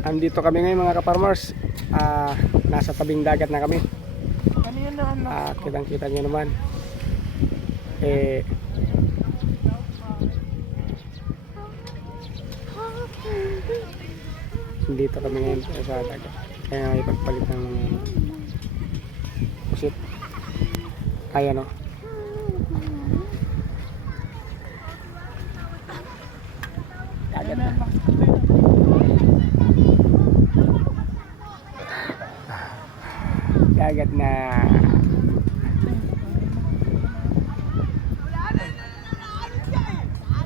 Andito kami ngayon mga ka-farmers. Nasa tabing dagat na kami. Ano yan na anak ko? Kitang-kita nyo naman. Dito kami ngayon sa dagat. Kaya may pagpalit ng pusit. Ayan o. Dagat na. Dagat na.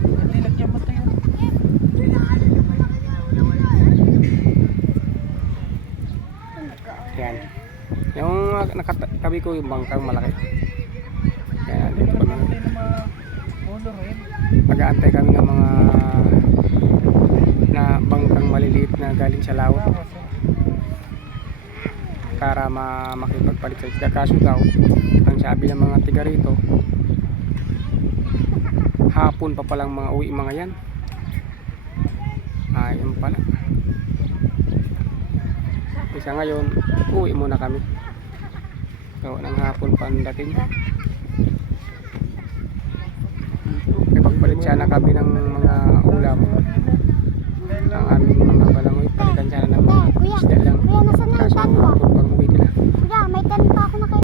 Hindi lagyan mo tayo. Yan. Yung nakatabi ko yung bangkang malaki. Kaya dito kami. Hindi na mga ulo rin. Mag-aantay kami ng mga na bangkang maliliit na galing sa laut para makipagpalit sa isda. Kaso daw, ang sabi ng mga tiga rito, hapon pa palang mga uwi mga yan. Ayun pala. Isa ngayon, uwi muna kami. So, ng hapon pa ang dating. Ipagpalit sana kami ng mga ulam. Ang aming mga balangoy, palitan sana ng mga isda lang. Kaso hapon